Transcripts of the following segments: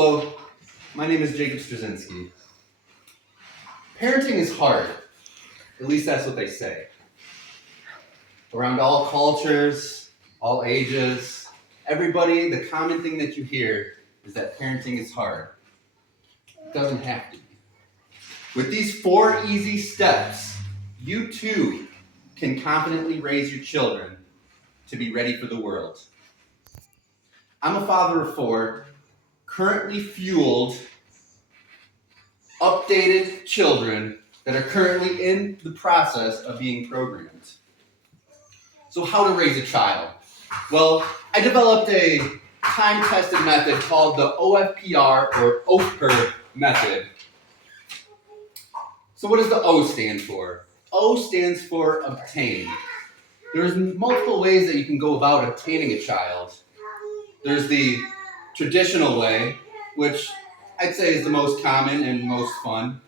Hello, my name is Jacob Straczynski. Parenting is hard. At least that's what they say. Around all cultures, all ages, everybody, the common thing that you hear is that parenting is hard. It doesn't have to be. With these 4 easy steps, you too can confidently raise your children to be ready for the world. I'm a father of 4, currently fueled, updated children that are currently in the process of being programmed. So how to raise a child? Well, I developed a time-tested method called the OFPR or OFPR method. So what does the O stand for? O stands for obtain. There's multiple ways that you can go about obtaining a child. There's the traditional way, which I'd say is the most common and most fun.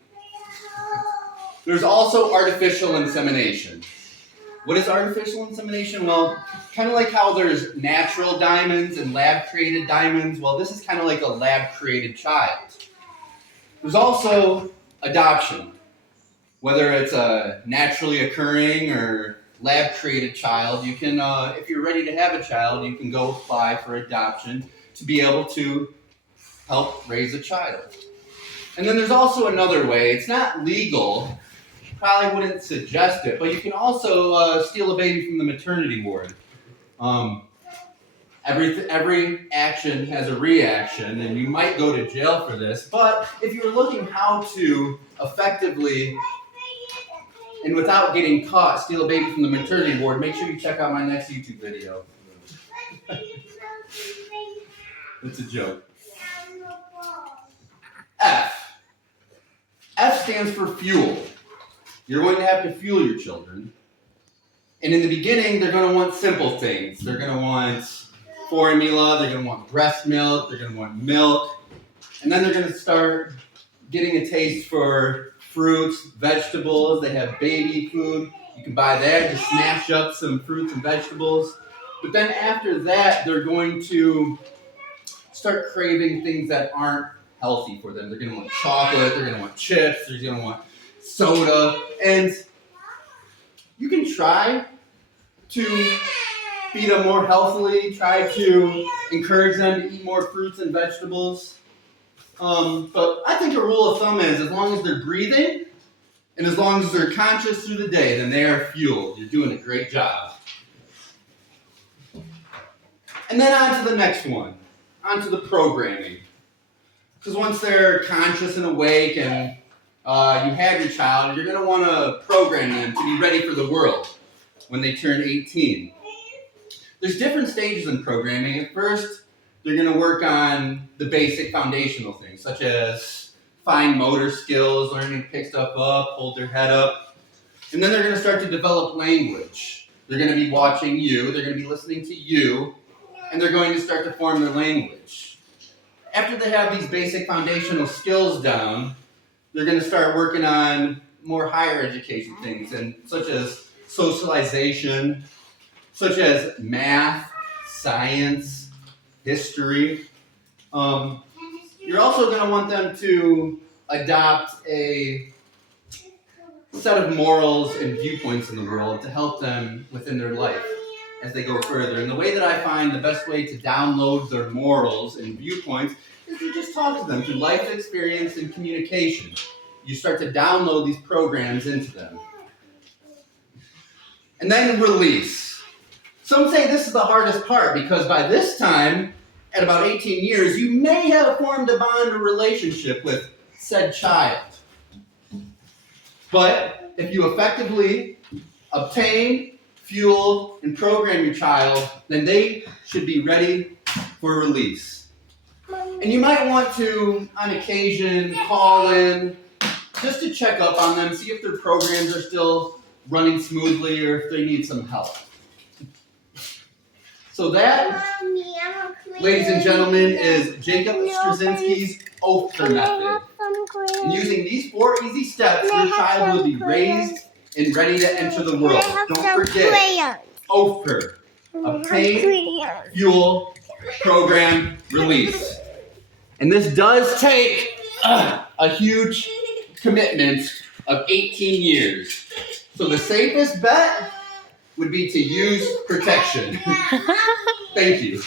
There's also artificial insemination. What is artificial insemination? Well, kind of like how there's natural diamonds and lab-created diamonds. Well, this is kind of like a lab-created child. There's also adoption. Whether it's a naturally occurring or lab-created child, you can, if you're ready to have a child, you can go apply for adoption to be able to help raise a child. And then there's also another way. It's not legal. Probably wouldn't suggest it, but you can also steal a baby from the maternity ward. Every action has a reaction, and you might go to jail for this. But if you're looking how to effectively and without getting caught steal a baby from the maternity ward, make sure you check out my next YouTube video. It's a joke. F. F stands for fuel. You're going to have to fuel your children. And in the beginning, they're going to want simple things. They're going to want formula, they're going to want breast milk, they're going to want milk. And then they're going to start getting a taste for fruits, vegetables. They have baby food. You can buy that to snatch up some fruits and vegetables. But then after that, they're going to start craving things that aren't healthy for them. They're going to want chocolate, they're going to want chips, they're going to want soda, and you can try to feed them more healthily, try to encourage them to eat more fruits and vegetables. But I think a rule of thumb is as long as they're breathing and as long as they're conscious through the day, then they are fueled. You're doing a great job. And then on to the next one, on to the programming. Because once they're conscious and awake and you have your child, you're going to want to program them to be ready for the world when they turn 18. There's different stages in programming. At first, they're going to work on the basic foundational things, such as fine motor skills, learning to pick stuff up, hold their head up. And then they're going to start to develop language. They're going to be watching you, they're going to be listening to you, and they're going to start to form their language. After they have these basic foundational skills down, they're going to start working on more higher education things, and such as socialization, such as math, science, history. You're also going to want them to adopt a set of morals and viewpoints in the world to help them within their life as they go further. And the way that I find the best way to download their morals and viewpoints is to just talk to them through life experience and communication. You start to download these programs into them. And then release. Some say this is the hardest part because by this time, at about 18 years, you may have formed a bond or relationship with said child. But if you effectively obtain, fuel, and program your child, then they should be ready for release. And you might want to, on occasion, call in just to check up on them, see if their programs are still running smoothly or if they need some help. So that, ladies and gentlemen, is Jacob Straczynski's OFPR method. And using these 4 easy steps, your child will be raised and ready to enter the world. Don't forget, OFPR, obtain, fuel, program, release. And this does take a huge commitment of 18 years. So the safest bet would be to use protection. Thank you.